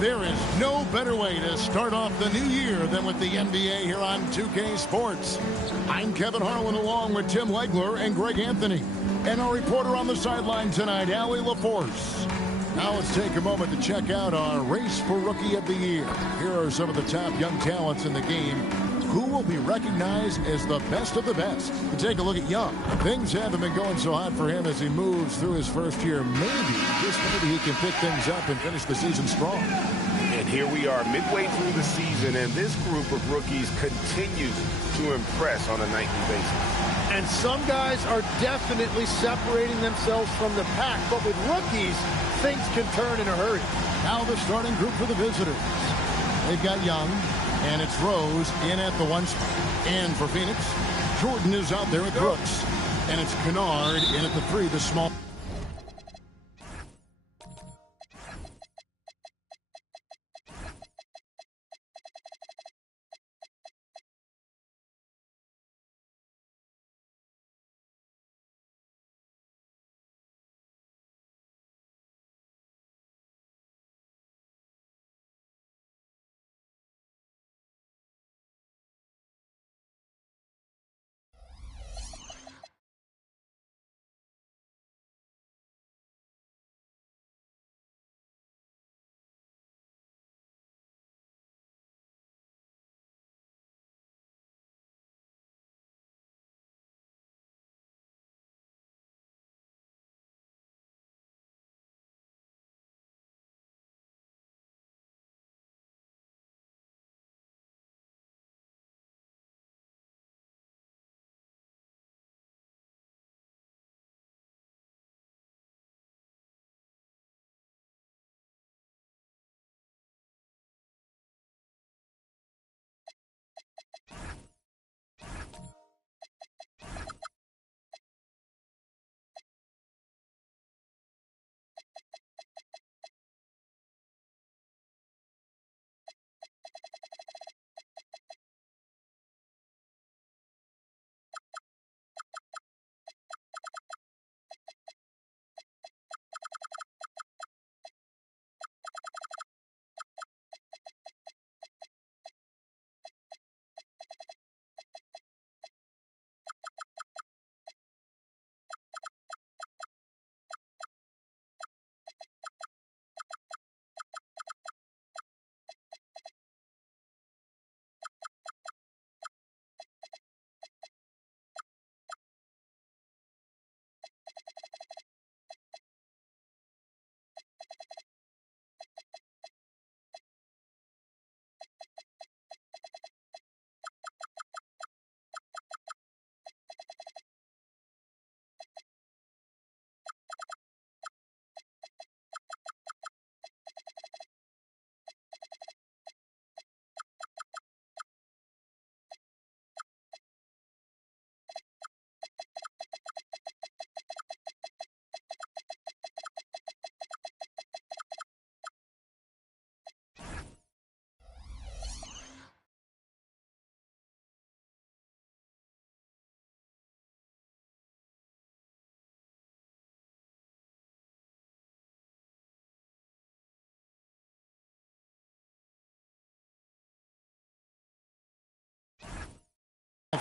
There is no better way to start off the new year than with the NBA here on 2K Sports. I'm Kevin Harlan along with Tim Legler and Greg Anthony. And our reporter on the sideline tonight, Allie LaForce. Now let's take a moment to check out our race for Rookie of the Year. Here are some of the top young talents in the game who will be recognized as the best of the best. Take a look at Young. Things haven't been going so hot for him as he moves through his first year. Maybe he can pick things up and finish the season strong. And here we are midway through the season, and this group of rookies continues to impress on a nightly basis. And some guys are definitely separating themselves from the pack, but with rookies, things can turn in a hurry. Now the starting group for the visitors. They've got Young, and it's Rose in at the 1 spot. And for Phoenix, Jordan is out there at Brooks. And it's Kennard in at the 3, the small.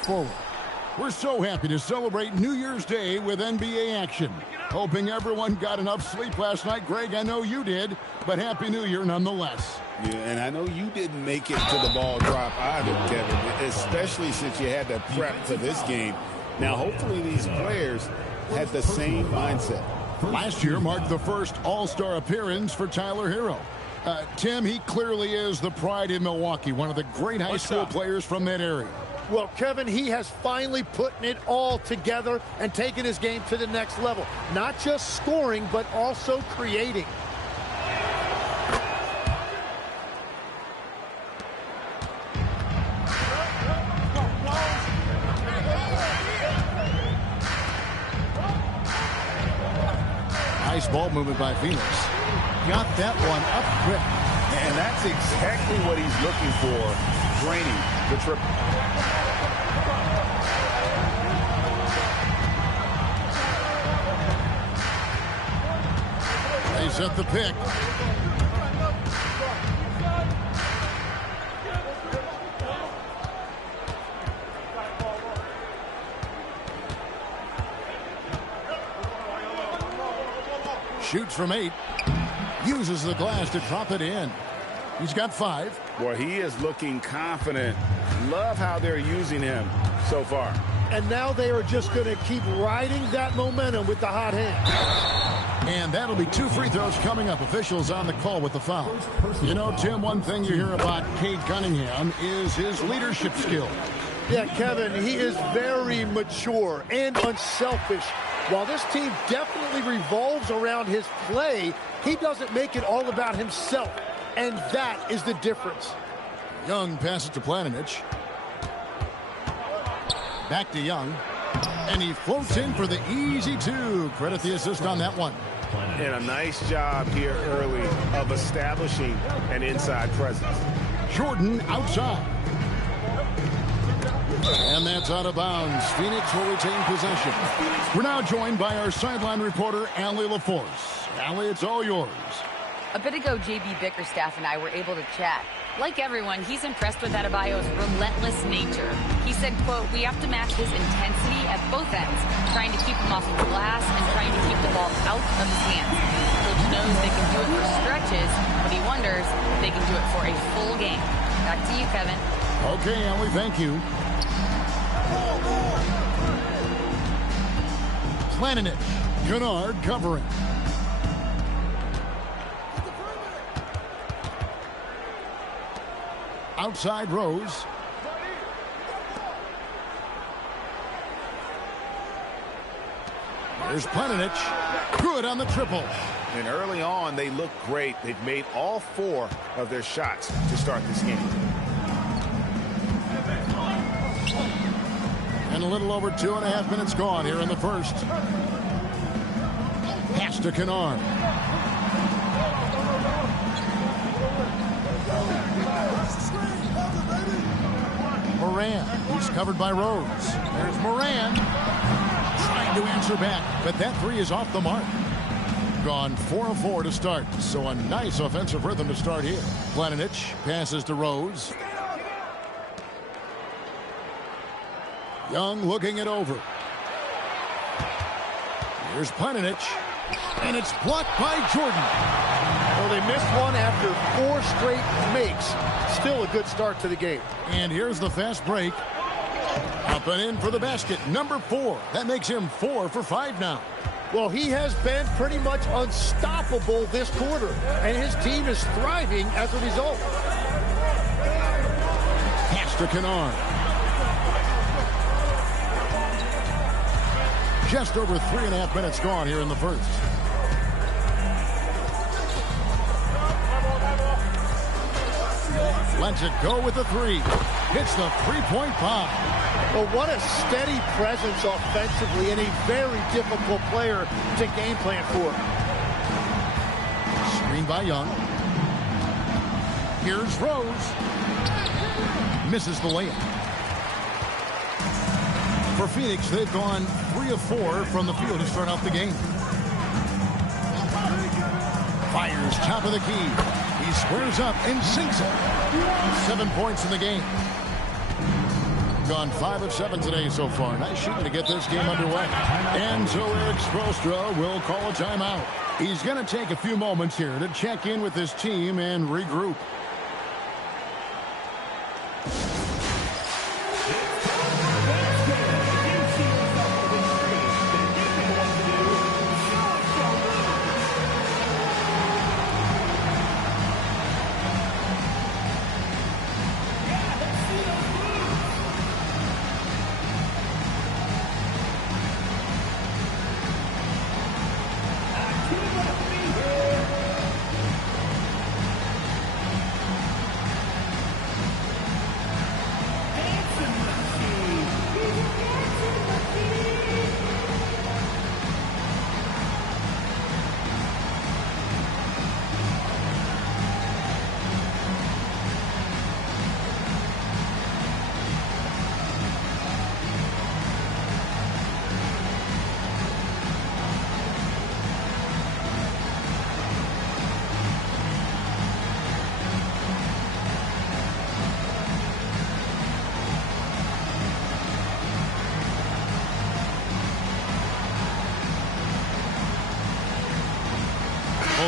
Forward. We're so happy to celebrate New Year's Day with NBA action. Hoping everyone got enough sleep last night. Greg, I know you did, but Happy New Year nonetheless. Yeah, and I know you didn't make it to the ball drop either, Kevin, especially since you had to prep for this game. Now, hopefully these players had the same mindset. Last year marked the first All-Star appearance for Tyler Hero. Tim, he clearly is the pride in Milwaukee, one of the great high school players from that area. Well, Kevin, he has finally put it all together and taken his game to the next level. Not just scoring, but also creating. Nice ball movement by Phoenix. Got that one up quick. And that's exactly what he's looking for, draining the triple. They set the pick. Shoots from 8. Uses the glass to drop it in. He's got 5. Well, he is looking confident. Love how they're using him so far. And now they are just going to keep riding that momentum with the hot hand. And that'll be 2 free throws coming up. Officials on the call with the foul. You know, Tim, one thing you hear about Cade Cunningham is his leadership skill. Yeah, Kevin, he is very mature and unselfish. While this team definitely revolves around his play, he doesn't make it all about himself. And that is the difference. Young passes to Planinic. Back to Young. And he floats in for the easy 2. Credit the assist on that one. And a nice job here early of establishing an inside presence. Jordan outside. And that's out of bounds. Phoenix will retain possession. We're now joined by our sideline reporter, Allie LaForce. Allie, it's all yours. A bit ago, J.B. Bickerstaff and I were able to chat. Like everyone, he's impressed with Adebayo's relentless nature. He said, quote, "We have to match his intensity at both ends, trying to keep him off the glass and trying to keep the ball out of his hands. Coach knows they can do it for stretches, but he wonders if they can do it for a full game." Back to you, Kevin. Okay, Allie, thank you. Planinic. Kennard covering. Outside Rose. There's Planinic. Good on the triple. And early on, they look great. They've made all 4 of their shots to start this game. And a little over 2.5 minutes gone here in the first. Pass to Kennard. Moran, he's covered by Rose. There's Moran. Trying to answer back, but that 3 is off the mark. Gone 4 of 4 to start, so a nice offensive rhythm to start here. Planinic passes to Rose. Young looking it over. Here's Planinic, and it's blocked by Jordan. Well, they missed one after 4 straight makes. Still a good start to the game. And here's the fast break. Up and in for the basket, number 4. That makes him 4 for 5 now. Well, he has been pretty much unstoppable this quarter, and his team is thriving as a result. Pass to Kennard. Just over 3.5 minutes gone here in the first. Lets it go with the 3. Hits the 3-point bomb. Well, what a steady presence offensively and a very difficult player to game plan for. Screen by Young. Here's Rose. Misses the layup. For Phoenix, they've gone 3 of 4 from the field to start out the game. Fires top of the key. He squares up and sinks it. 7 points in the game. Gone 5 of 7 today so far. Nice shooting to get this game underway. And so Eric Spoelstra will call a timeout. He's going to take a few moments here to check in with his team and regroup.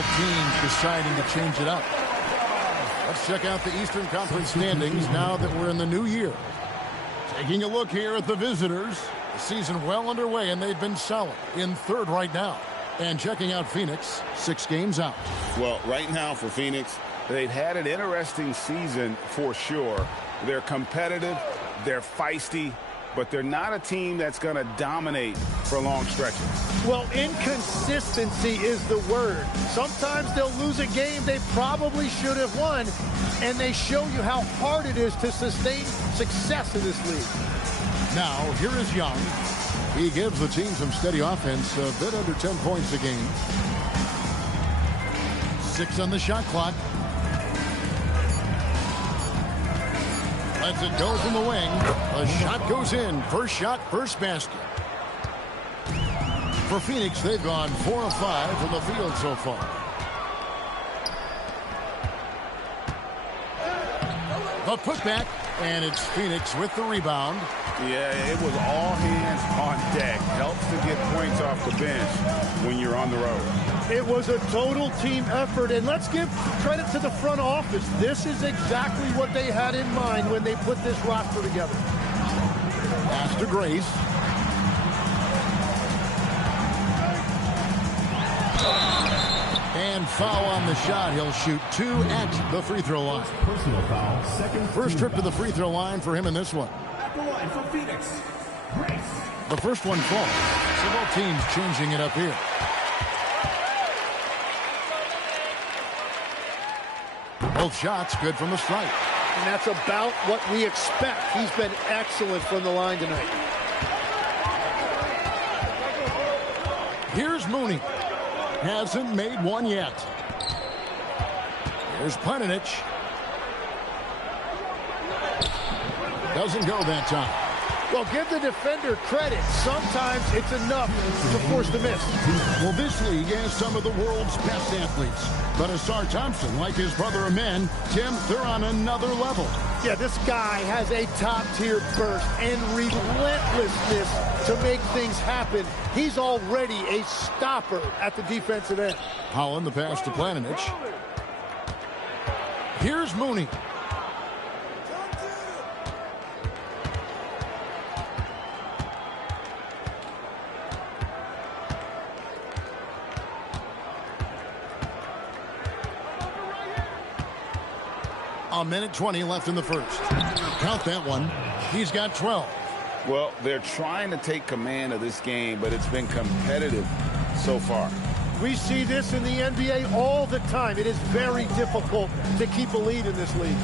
Both teams deciding to change it up. Let's check out the Eastern Conference standings now that we're in the new year. Taking a look here at the visitors. The season well underway, and they've been solid in third right now. And checking out Phoenix, 6 games out. Well, right now for Phoenix, they've had an interesting season for sure. They're competitive, they're feisty, but they're not a team that's going to dominate for long stretches. Well, inconsistency is the word. Sometimes they'll lose a game they probably should have won, and they show you how hard it is to sustain success in this league. Now, here is Young. He gives the team some steady offense, a bit under 10 points a game. 6 on the shot clock. Lets it go from the wing. The shot goes in. First shot, first basket. For Phoenix, they've gone 4 of 5 from the field so far. The putback, and it's Phoenix with the rebound. Yeah, it was all hands on deck. Helps to get points off the bench when you're on the road. It was a total team effort, and let's give credit to the front office. This is exactly what they had in mind when they put this roster together. Pass to Grace. And foul on the shot. He'll shoot 2 at the free throw line. Personal foul. First trip to the free throw line for him in this one. At the line for Phoenix, Grace. The first one falls. So both teams changing it up here. Both shots good from the strike. And that's about what we expect. He's been excellent from the line tonight. Here's Mooney. Hasn't made one yet. Here's Paninic. Doesn't go that time. Well, give the defender credit. Sometimes it's enough to force the miss. Well, this league has some of the world's best athletes. But Asar Thompson, like his brother Amen, Tim, they're on another level. Yeah, this guy has a top-tier burst and relentlessness to make things happen. He's already a stopper at the defensive end. Holland, the pass to Paninic. Here's Mooney. A minute 20 left in the first. Count that one. He's got 12. Well, they're trying to take command of this game, but it's been competitive so far. We see this in the NBA all the time. It is very difficult to keep a lead in this league.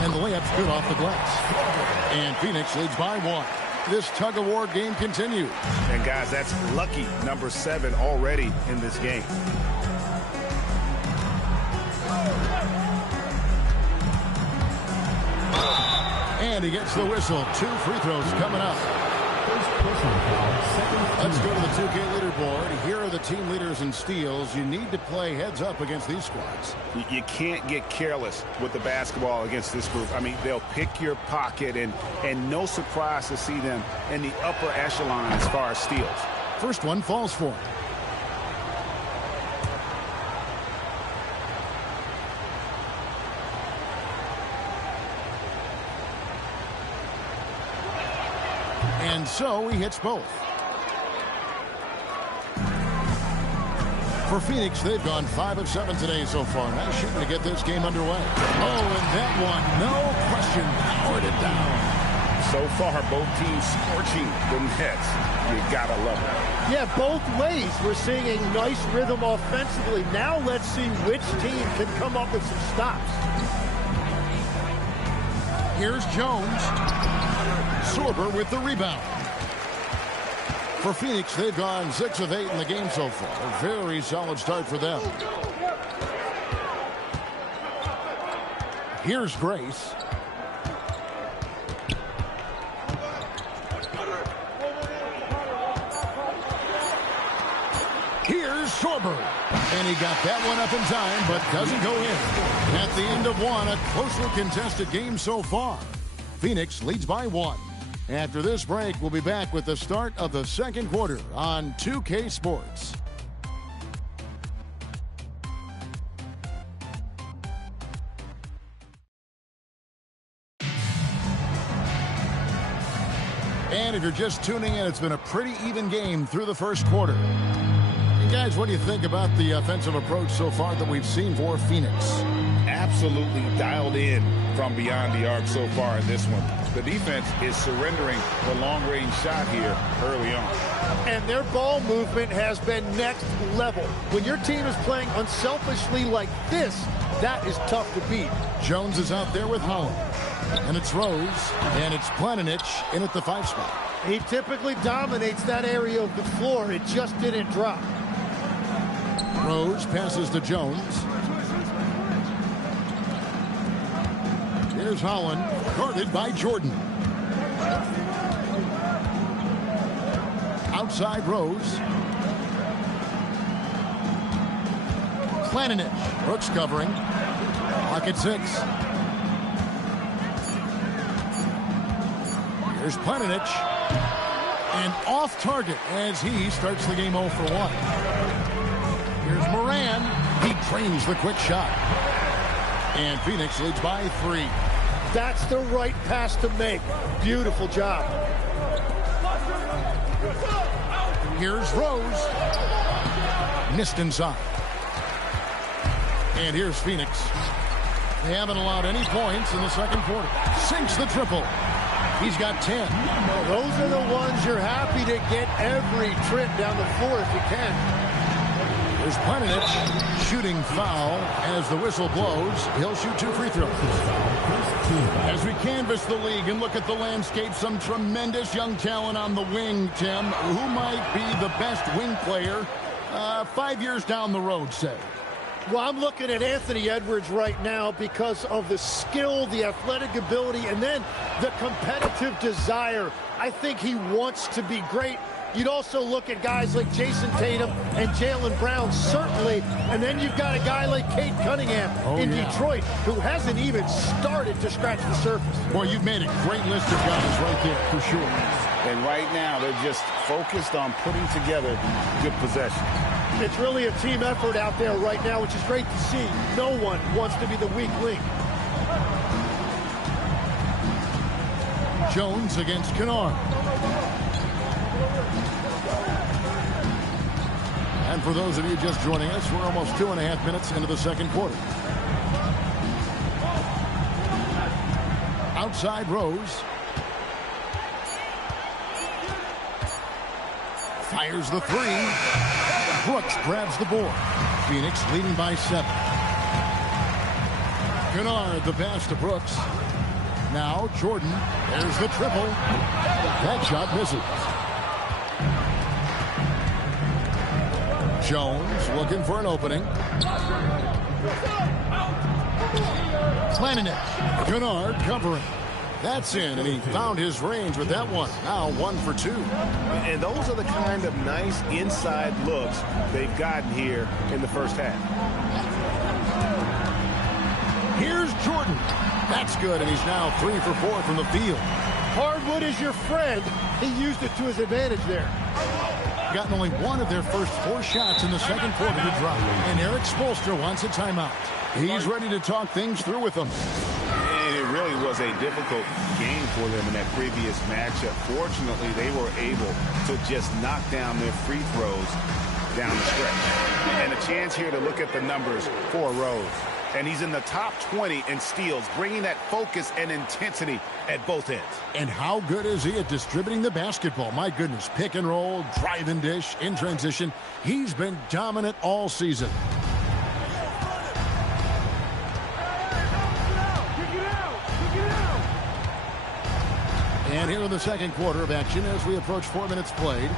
And the layup's good off the glass. And Phoenix leads by 1. This tug-of-war game continues. And, guys, that's lucky number 7 already in this game. And he gets the whistle. 2 free throws coming up. Let's go to the 2K leaderboard. Here are the team leaders in steals. You need to play heads up against these squads. You can't get careless with the basketball against this group. I mean, they'll pick your pocket, and no surprise to see them in the upper echelon as far as steals. First one falls for him. And so he hits both. For Phoenix, they've gone 5 of 7 today so far. Nice shooting to get this game underway. Oh, and that one, no question, powered it down. So far, both teams scorching the nets. You gotta love it. Yeah, both ways. We're seeing a nice rhythm offensively. Now let's see which team can come up with some stops. Here's Jones. Sorber with the rebound. For Phoenix, they've gone 6 of 8 in the game so far. A very solid start for them. Here's Grace. Here's Sorber. And he got that one up in time, but doesn't go in. At the end of one, a closely contested game so far. Phoenix leads by 1. After this break, we'll be back with the start of the second quarter on 2K Sports. And if you're just tuning in, it's been a pretty even game through the first quarter. And guys, what do you think about the offensive approach so far that we've seen for Phoenix? Absolutely dialed in from beyond the arc so far in this one. The defense is surrendering the long-range shot here early on. And their ball movement has been next level. When your team is playing unselfishly like this, that is tough to beat. Jones is out there with Holland. And it's Rose, and it's Planinic in at the 5 spot. He typically dominates that area of the floor. It just didn't drop. Rose passes to Jones. Here's Holland, guarded by Jordan. Outside Rose. Planinic. Brooks covering. Clock at 6. Here's Planinic. And off target as he starts the game 0 for 1. Here's Moran. He drains the quick shot. And Phoenix leads by 3. That's the right pass to make. Beautiful job. Here's Rose. Missed inside. And here's Phoenix. They haven't allowed any points in the second quarter. Sinks the triple. He's got 10. Well, those are the ones you're happy to get every trip down the floor if you can. There's Planinic. Shooting foul as the whistle blows. He'll shoot 2 free throws. As we canvass the league and look at the landscape, some tremendous young talent on the wing, Tim. Who might be the best wing player 5 years down the road, say? Well, I'm looking at Anthony Edwards right now because of the skill, the athletic ability, and then the competitive desire. I think he wants to be great. You'd also look at guys like Jason Tatum and Jaylen Brown, certainly. And then you've got a guy like Cade Cunningham in Detroit, who hasn't even started to scratch the surface. Boy, you've made a great list of guys right there, for sure. And right now, they're just focused on putting together good possession. It's really a team effort out there right now, which is great to see. No one wants to be the weak link. Jones against Kennard. And for those of you just joining us, we're almost 2.5 minutes into the second quarter. Outside Rose. Fires the 3. Brooks grabs the board. Phoenix leading by 7. Kennard the pass to Brooks. Now Jordan. There's the triple. That shot misses. Jones looking for an opening. Planinic. Kennard covering. That's in, and he found his range with that one. Now 1 for 2. And those are the kind of nice inside looks they've gotten here in the first half. Here's Jordan. That's good, and he's now 3 for 4 from the field. Hardwood is your friend. He used it to his advantage there. Gotten only 1 of their first 4 shots in the second quarter to drop. And Eric Spoelstra wants a timeout. He's ready to talk things through with them. And it really was a difficult game for them in that previous matchup. Fortunately, they were able to just knock down their free throws down the stretch. And a chance here to look at the numbers for Rose. And he's in the top 20 in steals, bringing that focus and intensity at both ends. And how good is he at distributing the basketball? My goodness, pick and roll, drive and dish, in transition. He's been dominant all season. And here in the second quarter of action as we approach 4 minutes played.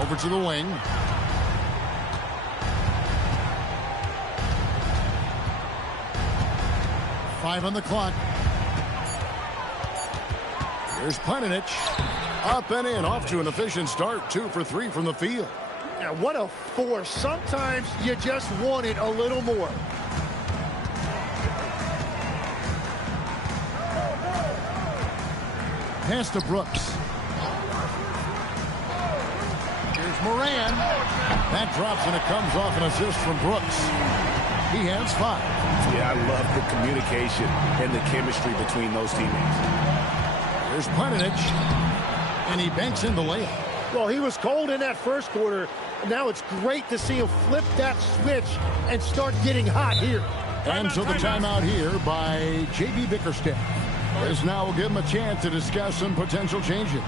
Over to the wing. Five on the clock. Here's Planinic. Up and in, off to an efficient start. 2 for 3 from the field. Now, what a force. Sometimes you just want it a little more. Pass to Brooks. Here's Moran. That drops and it comes off an assist from Brooks. He has 5. Yeah, I love the communication and the chemistry between those teammates. Here's Planinic, and he banks in the layup. Well, he was cold in that first quarter. Now it's great to see him flip that switch and start getting hot here. And so the timeout here by J.B. Bickerstaff. As now we'll give him a chance to discuss some potential changes.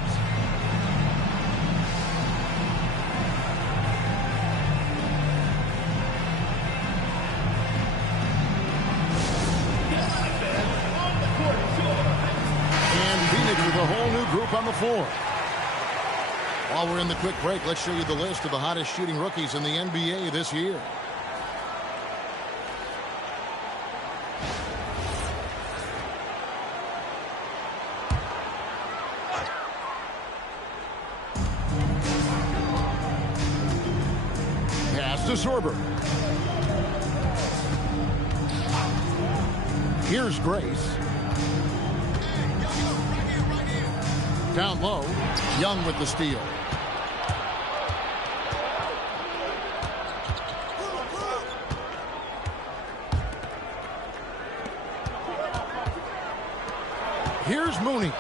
And Phoenix with a whole new group on the floor. While we're in the quick break, let's show you the list of the hottest shooting rookies in the NBA this year. Pass to Sorber. Here's Grace. Down low, Young with the steal. Here's Mooney.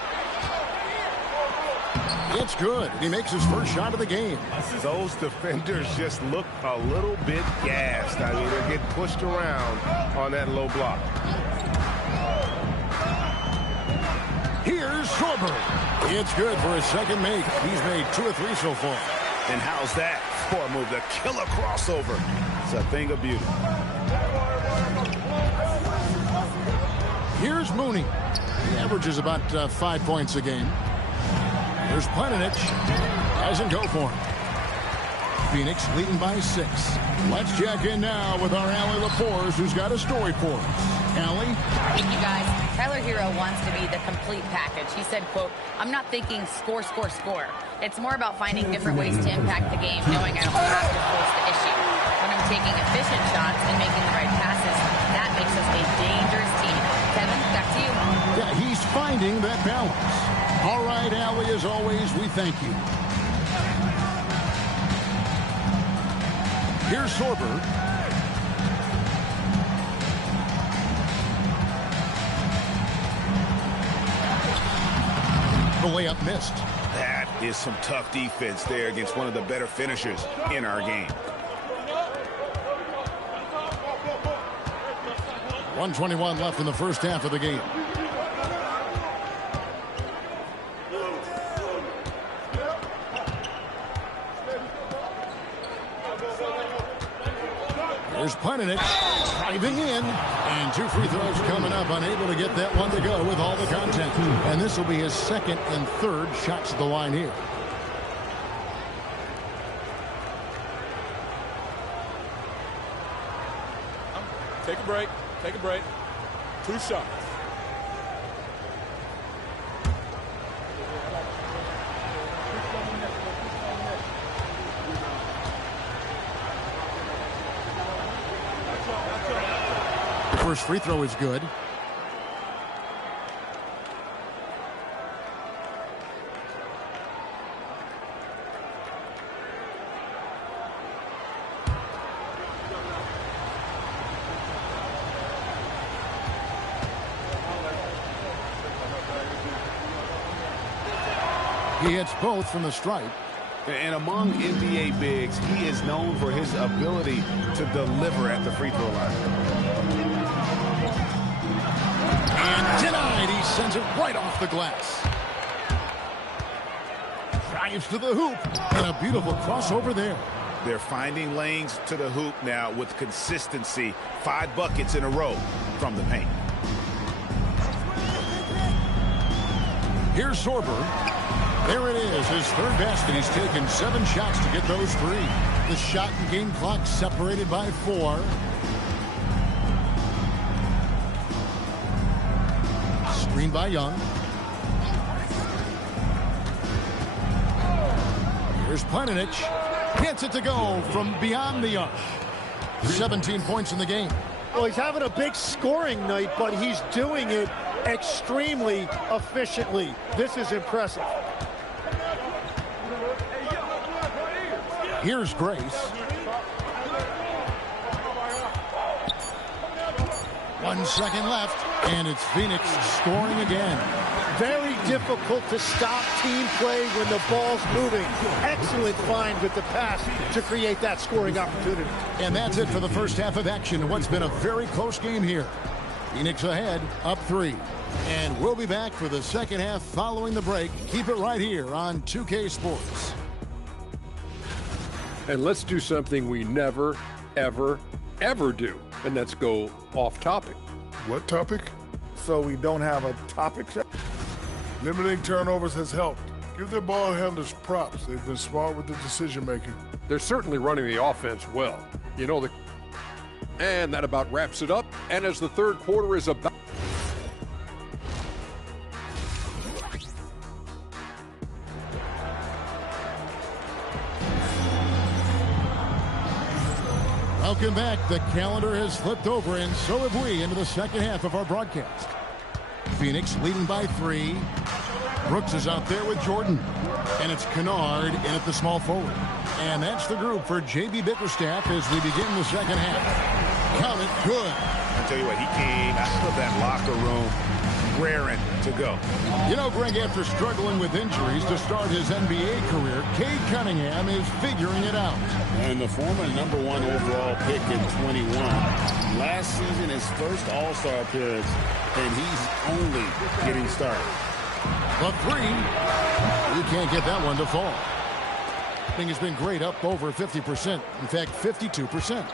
It's good. He makes his first shot of the game. Those defenders just look a little bit gassed. I mean, they're getting pushed around on that low block. Here's Sorber. It's good for his second make. He's made 2 or 3 so far. And how's that for a move? The killer crossover. It's a thing of beauty. Here's Mooney. He averages about 5 points a game. Here's Planinic. Doesn't go for him. Phoenix leading by 6. Let's check in now with our Allie Laforce, who's got a story for us. Allie? Thank you, guys. Tyler Hero wants to be the complete package. He said, quote, "I'm not thinking score, score, score. It's more about finding different ways to impact the game, knowing I don't have to force the issue. When I'm taking efficient shots and making the right passes, that makes us a dangerous team." Kevin, back to you. Yeah, he's finding that balance. All right, Allie, as always, we thank you. Here's Sorber. The layup missed. That is some tough defense there against one of the better finishers in our game. 1:21 left in the first half of the game. There's Planinic driving in, and 2 free throws coming up, unable to get that one to go with all the contact. And this will be his second and third shots at the line here. Take a break. Take a break. 2 shots. First free throw is good. He hits both from the stripe. And among NBA bigs, he is known for his ability to deliver at the free throw line. And denied. He sends it right off the glass. Drives to the hoop. And a beautiful crossover there. They're finding lanes to the hoop now with consistency. 5 buckets in a row from the paint. Here's Sorber. There it is, his third basket. He's taken 7 shots to get those 3. The shot and game clock separated by 4. Screen by Young. Here's Planinic. Gets it to go from beyond the arc. 17 points in the game. Well, he's having a big scoring night, but he's doing it extremely efficiently. This is impressive. Here's Grace. 1 second left, and it's Phoenix scoring again. Very difficult to stop team play when the ball's moving. Excellent find with the pass to create that scoring opportunity. And that's it for the first half of action in what's been a very close game here. Phoenix ahead, up 3. And we'll be back for the second half following the break. Keep it right here on 2K Sports. And let's do something we never, ever, ever do. And let's go off topic. What topic? So we don't have a topic. Limiting turnovers has helped. Give their ball handlers props. They've been smart with the decision making. They're certainly running the offense well. You know, and that about wraps it up. And as the third quarter is about. Welcome back. The calendar has flipped over, and so have we, into the second half of our broadcast. Phoenix leading by 3. Brooks is out there with Jordan. And it's Kennard in at the small forward. And that's the group for J.B. Bickerstaff as we begin the second half. Count it good. I tell you what, he came out of that locker room raring to go. You know, Greg, after struggling with injuries to start his NBA career, Cade Cunningham is figuring it out. And the former #1 overall pick in 21. Last season, his first All-Star appearance, and he's only getting started. The 3. You can't get that one to fall. I think it's been great, up over 50%. In fact, 52%.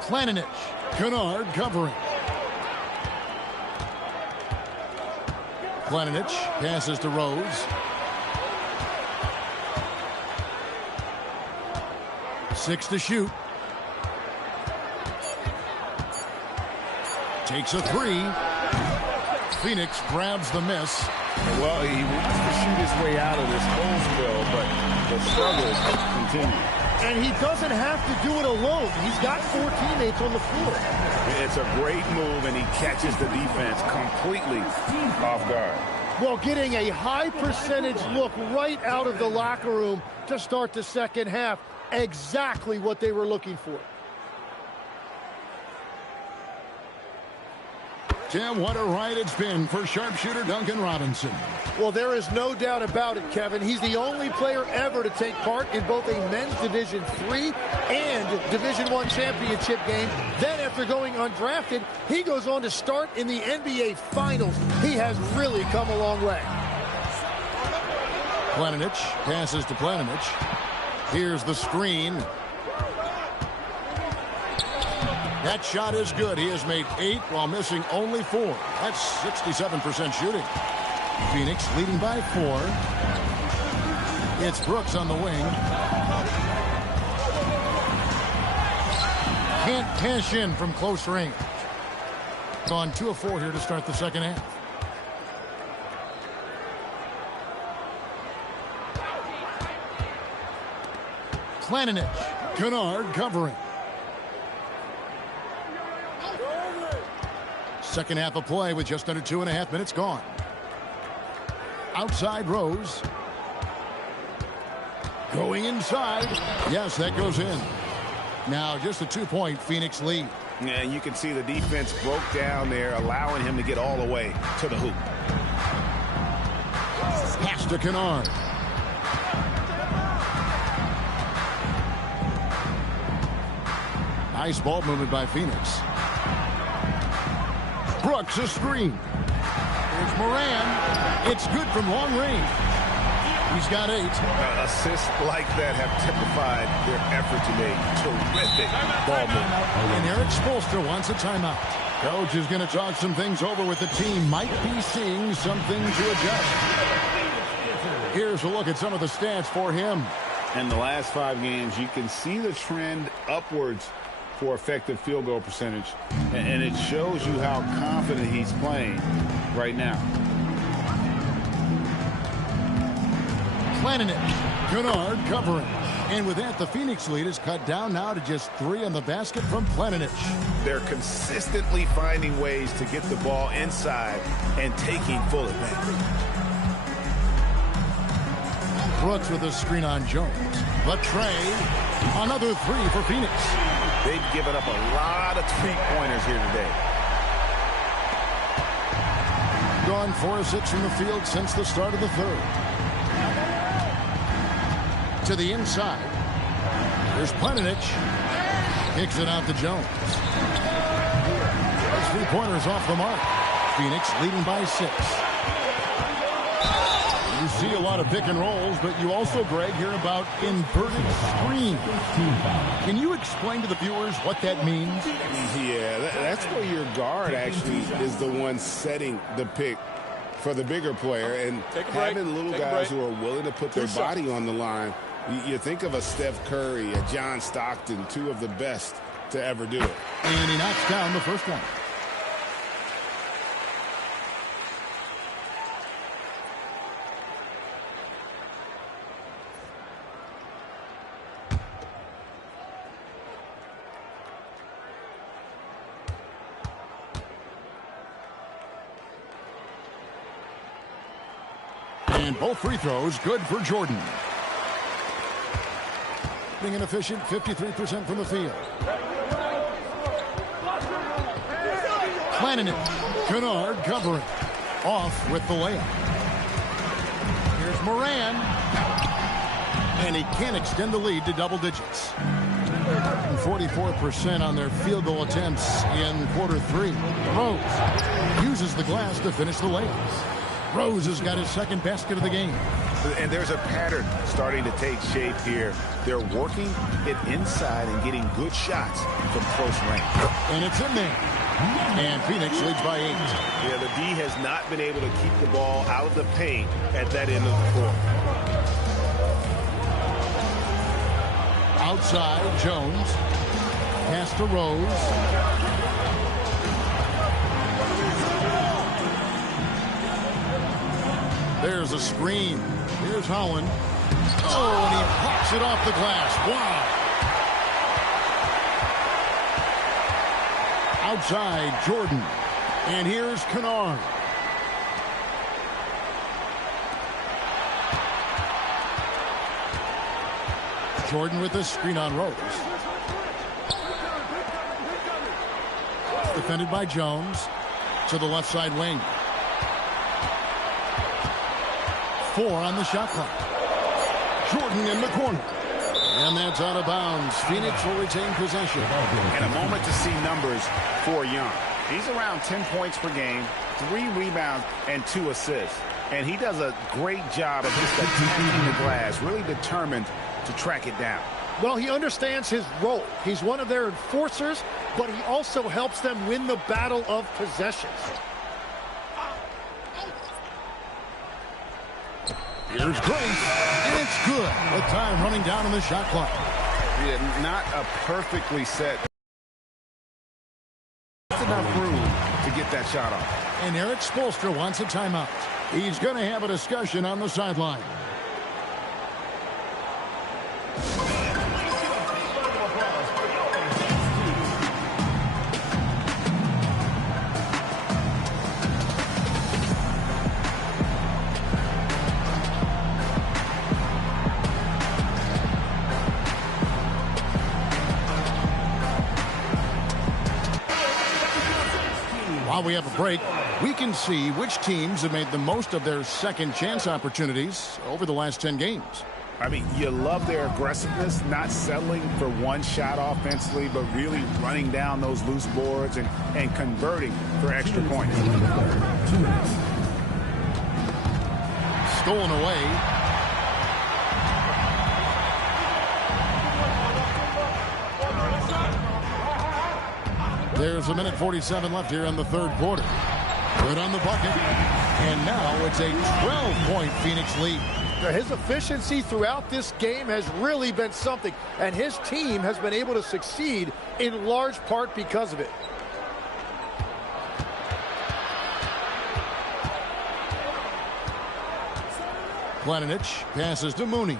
Planinic. Kennard covering. Planinic passes to Rose. 6 to shoot. Takes a 3. Phoenix grabs the miss. Well, he wants to shoot his way out of this hole spill, but the struggles continue. And he doesn't have to do it alone. He's got 4 teammates on the floor. It's a great move, and he catches the defense completely off guard. Well, getting a high percentage look right out of the locker room to start the second half. Exactly what they were looking for. Tim, what a ride it's been for sharpshooter Duncan Robinson. Well, there is no doubt about it, Kevin. He's the only player ever to take part in both a men's Division III and Division I championship game. Then, after going undrafted, he goes on to start in the NBA Finals. He has really come a long way. Planinic passes to Planinic. Here's the screen. That shot is good. He has made 8 while missing only 4. That's 67% shooting. Phoenix leading by 4. It's Brooks on the wing. Can't cash in from close range. Gone 2 of 4 here to start the second half. Planinic. Kennard covering. Second half of play with just under 2.5 minutes gone. Outside Rose. Going inside. Yes, that goes in. Now just a 2-point Phoenix lead. Yeah, you can see the defense broke down there, allowing him to get all the way to the hoop. Pass to Kennard. Nice ball movement by Phoenix. Brooks a screen. Here's Moran. It's good from long range. He's got 8. Assists like that have typified their effort today. Terrific ball movement. And Eric Spoelstra wants a timeout. Coach is going to talk some things over with the team. Might be seeing something to adjust. Here's a look at some of the stats for him. In the last 5 games, you can see the trend upwards for effective field goal percentage. And it shows you how confident he's playing right now. Planinic. Kennard covering. And with that, the Phoenix lead is cut down now to just 3 on the basket from Planinic. They're consistently finding ways to get the ball inside and taking full advantage. Brooks with a screen on Jones. But Trey, another three for Phoenix. They've given up a lot of three-pointers here today. Gone 4 of 6 from the field since the start of the third. To the inside. Here's Planinic. Kicks it out to Jones. Those three-pointers off the mark. Phoenix leading by 6. You see a lot of pick and rolls, but you also, Greg, hear about inverted screen. Can you explain to the viewers what that means? Yeah, that's where your guard actually is the one setting the pick for the bigger player, and having little guys who are willing to put their body on the line. You think of a Steph Curry, a John Stockton, two of the best to ever do it. And he knocks down the first one. And both free throws good for Jordan. Being an efficient 53% from the field. Planning it. Kennard covering. Off with the layup. Here's Moran. And he can't extend the lead to double digits. 44% on their field goal attempts in quarter 3. Rose uses the glass to finish the layups. Rose has got his second basket of the game. And there's a pattern starting to take shape here. They're working it inside and getting good shots from close range. And it's in there. And Phoenix leads by 8. Yeah, the D has not been able to keep the ball out of the paint at that end of the court. Outside, Jones. Pass to Rose. There's a screen. Here's Howland. Oh, and he pops it off the glass. Wow. Outside, Jordan. And here's Kennard. Jordan with the screen on Rose. Defended by Jones. To the left side wing. 4 on the shot clock. Jordan in the corner. And that's out of bounds. Phoenix will retain possession. And a moment to see numbers for Young. He's around 10 points per game, 3 rebounds, and 2 assists. And he does a great job of just attacking the glass, really determined to track it down. Well, he understands his role. He's one of their enforcers, but he also helps them win the battle of possessions. Here's Grace, and it's good. With time running down on the shot clock. Yeah, not a perfectly set. Just enough room to get that shot off. And Eric Spoelstra wants a timeout. He's going to have a discussion on the sideline. While we have a break, we can see which teams have made the most of their second chance opportunities over the last 10 games. I mean, you love their aggressiveness, not settling for one shot offensively, but really running down those loose boards and converting for extra points. Stolen away. There's a minute 47 left here in the third quarter. Good on the bucket. And now it's a 12-point Phoenix lead. His efficiency throughout this game has really been something, and his team has been able to succeed in large part because of it. Planinic passes to Mooney.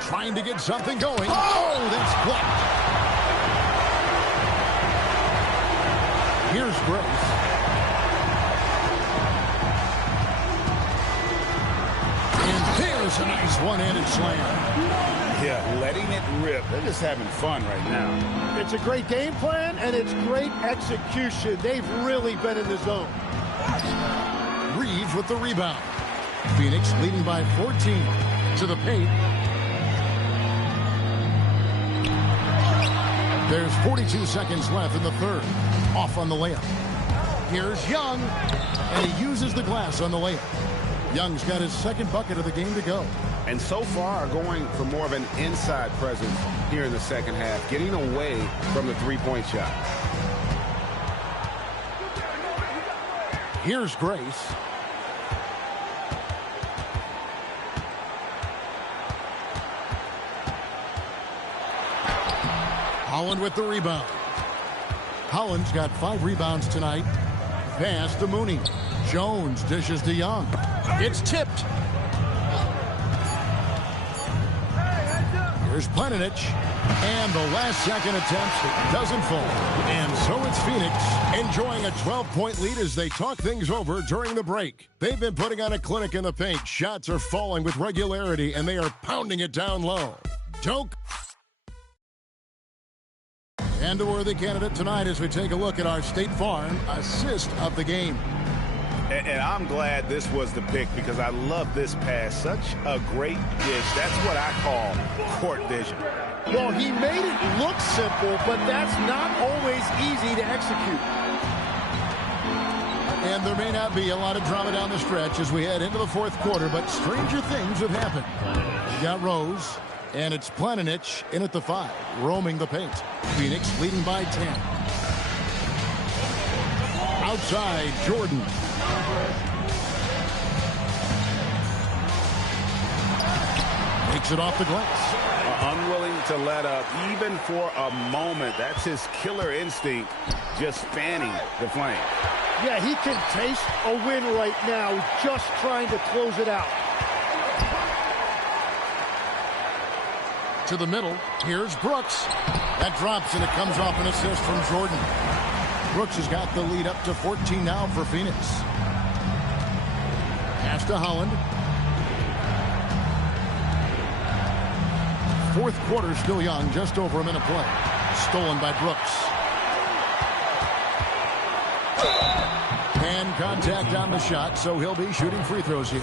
Trying to get something going. Oh, that's blocked. Here's Grace. It's a nice one-handed slam. Yeah, letting it rip. They're just having fun right now. It's a great game plan, and it's great execution. They've really been in the zone. Reeves with the rebound. Phoenix leading by 14 to the paint. There's 42 seconds left in the third. Off on the layup. Here's Young, and he uses the glass on the layup. Young's got his second bucket of the game to go. And so far going for more of an inside presence here in the second half, getting away from the three-point shot. Here's Grace. Holland with the rebound. Holland's got 5 rebounds tonight. Pass to Mooney. Jones dishes to Young. It's tipped. Here's Planinic. And the last second attempt doesn't fall. And so it's Phoenix enjoying a 12-point lead as they talk things over during the break. They've been putting on a clinic in the paint. Shots are falling with regularity, and they are pounding it down low. Doak. And a worthy candidate tonight as we take a look at our State Farm assist of the game. And I'm glad this was the pick because I love this pass. Such a great dish. That's what I call court vision. Well, he made it look simple, but that's not always easy to execute. And there may not be a lot of drama down the stretch as we head into the fourth quarter, but stranger things have happened. You got Rose, and it's Planinic in at the 5, roaming the paint. Phoenix leading by 10. Outside, Jordan. Takes it off the glass. Unwilling to let up even for a moment. That's his killer instinct, just fanning the flame. Yeah, he can taste a win right now, just trying to close it out. To the middle, here's Brooks. That drops, and it comes off an assist from Jordan. Brooks has got the lead up to 14 now for Phoenix. Pass to Holland. Fourth quarter still young, just over a minute play. Stolen by Brooks. And contact on the shot, so he'll be shooting free throws here.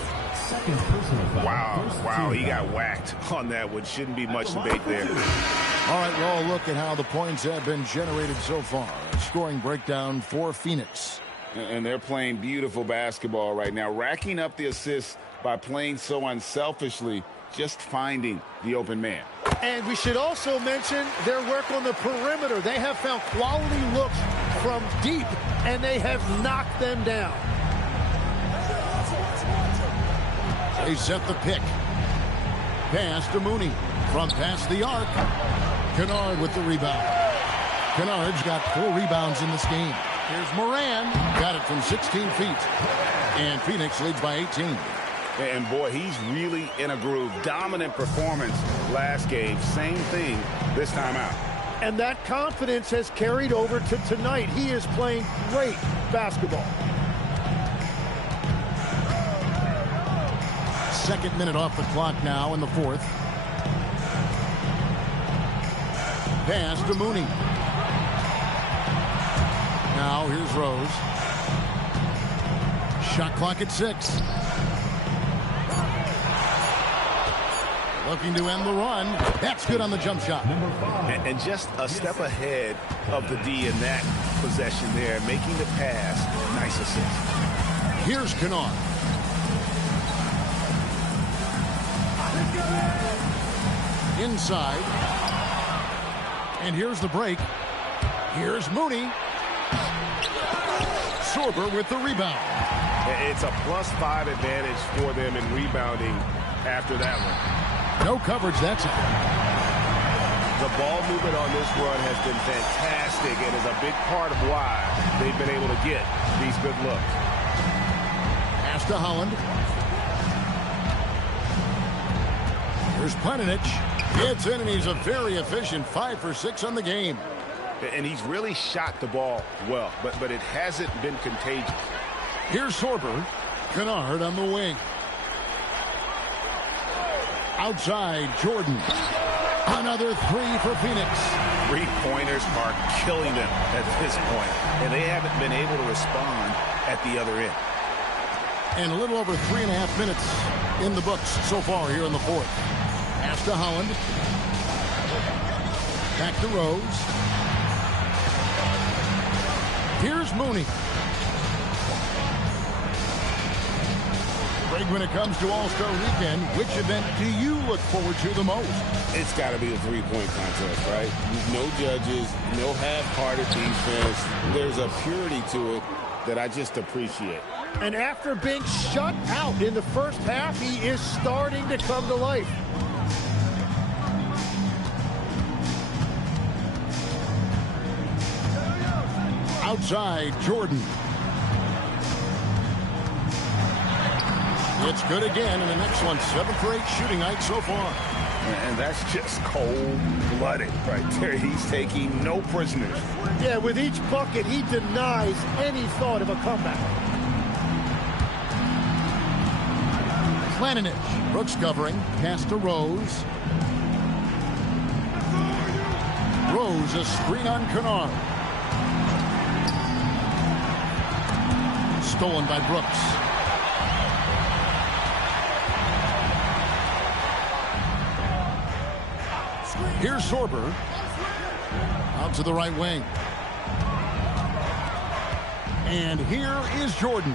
Wow, he got whacked on that one. Shouldn't be much debate there. All right, we'll look at how the points have been generated so far. A scoring breakdown for Phoenix. And they're playing beautiful basketball right now, racking up the assists by playing so unselfishly, just finding the open man. And we should also mention their work on the perimeter. They have found quality looks from deep, and they have knocked them down. They set the pick. Pass to Mooney from past the arc. Kennard with the rebound. Kennard's got 4 rebounds in this game. Here's Moran. Got it from 16 feet. And Phoenix leads by 18. And boy, he's really in a groove. Dominant performance last game. Same thing this time out. And that confidence has carried over to tonight. He is playing great basketball. Second minute off the clock now in the fourth. Pass to Mooney. Now here's Rose. Shot clock at 6. Looking to end the run. That's good on the jump shot. And just a step ahead of the D in that possession there, making the pass. Nice assist. Here's Kennard. Inside. And here's the break. Here's Mooney. Sorber with the rebound. It's a +5 advantage for them in rebounding after that one. No coverage, that's it. The ball movement on this run has been fantastic and is a big part of why they've been able to get these good looks. Pass to Holland. Here's Planinic. Gets in, and he's a very efficient 5 for 6 on the game. And he's really shot the ball well, but it hasn't been contagious. Here's Sorber. Kennard on the wing. Outside, Jordan. Another three for Phoenix. Three-pointers are killing them at this point, and they haven't been able to respond at the other end. And a little over 3.5 minutes in the books so far here in the fourth. Pass to Holland. Back to Rose. Here's Mooney. Greg, when it comes to All-Star Weekend, which event do you look forward to the most? It's got to be a three-point contest, right? No judges, no half-hearted defense. There's a purity to it that I just appreciate. And after being shut out in the first half, he is starting to come to life. Outside, Jordan. It's good again, and the next one, 7 for 8 shooting night so far. And that's just cold-blooded right there. He's taking no prisoners. Yeah, with each bucket, he denies any thought of a comeback. Planinic. Brooks covering. Pass to Rose. Rose, a screen on Kennard. Stolen by Brooks. Here's Sorber. Out to the right wing. And here is Jordan.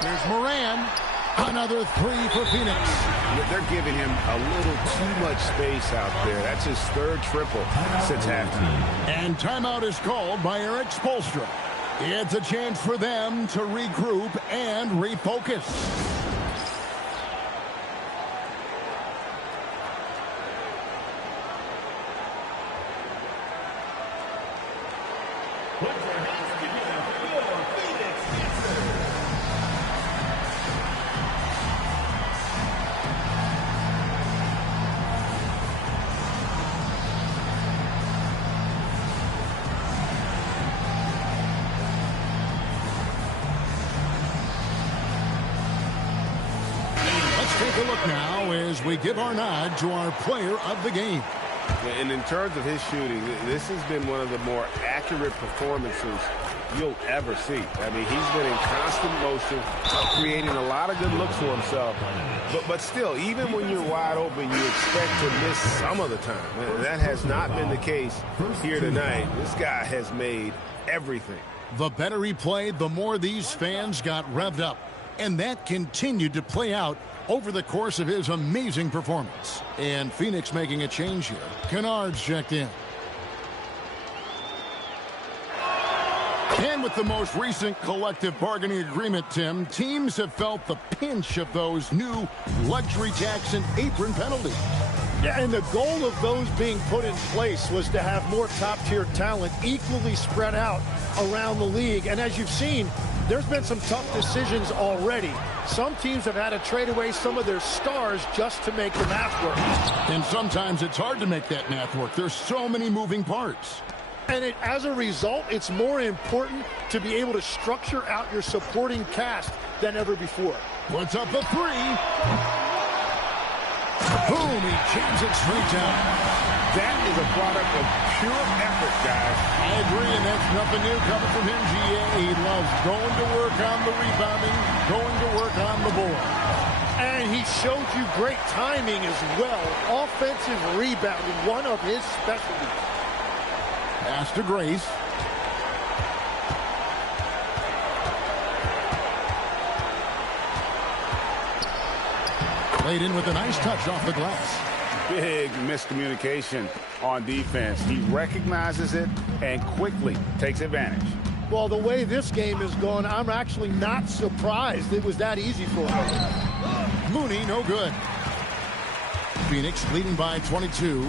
Here's Moran. Another three for Phoenix. They're giving him a little too much space out there. That's his third triple since halftime. And timeout is called by Eric Spoelstra. It's a chance for them to regroup and refocus. Take a look now as we give our nod to our player of the game. And in terms of his shooting, this has been one of the more accurate performances you'll ever see. I mean, he's been in constant motion, creating a lot of good looks for himself. But still, even when you're wide open, you expect to miss some of the time. And that has not been the case here tonight. This guy has made everything. The better he played, the more these fans got revved up. And that continued to play out over the course of his amazing performance. And Phoenix making a change here. Kennard's checked in. And with the most recent collective bargaining agreement, Tim, teams have felt the pinch of those new luxury tax and apron penalties. Yeah, and the goal of those being put in place was to have more top-tier talent equally spread out around the league. And as you've seen, there's been some tough decisions already. Some teams have had to trade away some of their stars just to make the math work. And sometimes it's hard to make that math work. There's so many moving parts. And as a result, it's more important to be able to structure out your supporting cast than ever before. Puts up a three. Boom, he jams it straight down. That is a product of pure effort, guys. I agree, and that's nothing new coming from him, GA. He loves going to work on the rebounding, going to work on the board. And he showed you great timing as well. Offensive rebounding, one of his specialties. Pass to Grace. Laid in with a nice touch off the glass. Big miscommunication on defense. He recognizes it and quickly takes advantage. Well, the way this game is going, I'm actually not surprised it was that easy for him. Mooney, no good. Phoenix leading by 22.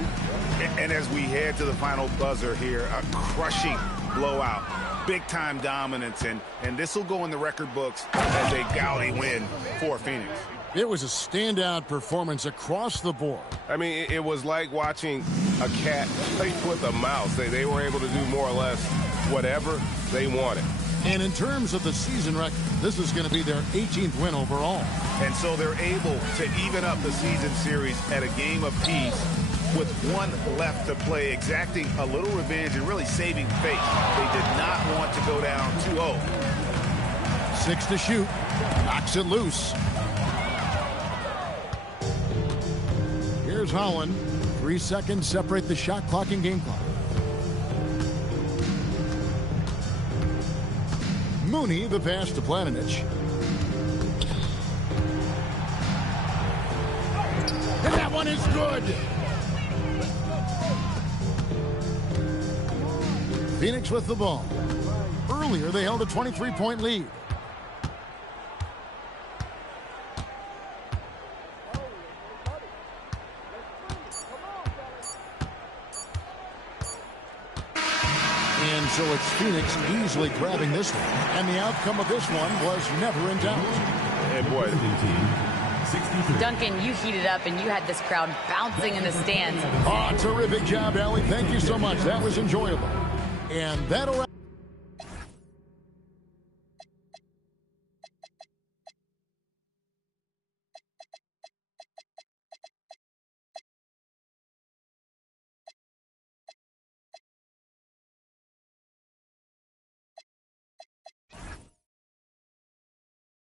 And as we head to the final buzzer here, a crushing blowout. Big-time dominance, and this will go in the record books as a gaudy win for Phoenix. It was a standout performance across the board. I mean, it was like watching a cat play with a mouse. They were able to do more or less whatever they wanted. And in terms of the season record, this is going to be their 18th win overall. And so they're able to even up the season series at a game apiece with one left to play, exacting a little revenge and really saving face. They did not want to go down 2-0. 6 to shoot. Knocks it loose. Here's Holland. 3 seconds separate the shot clock and game clock. Mooney, the pass to Planinich. And that one is good. Phoenix with the ball. Earlier, they held a 23-point lead. And so it's Phoenix easily grabbing this one. And the outcome of this one was never in doubt. And boy, Duncan, you heated up and you had this crowd bouncing in the stands. Oh, terrific job, Allie. Thank you so much. That was enjoyable. And that'll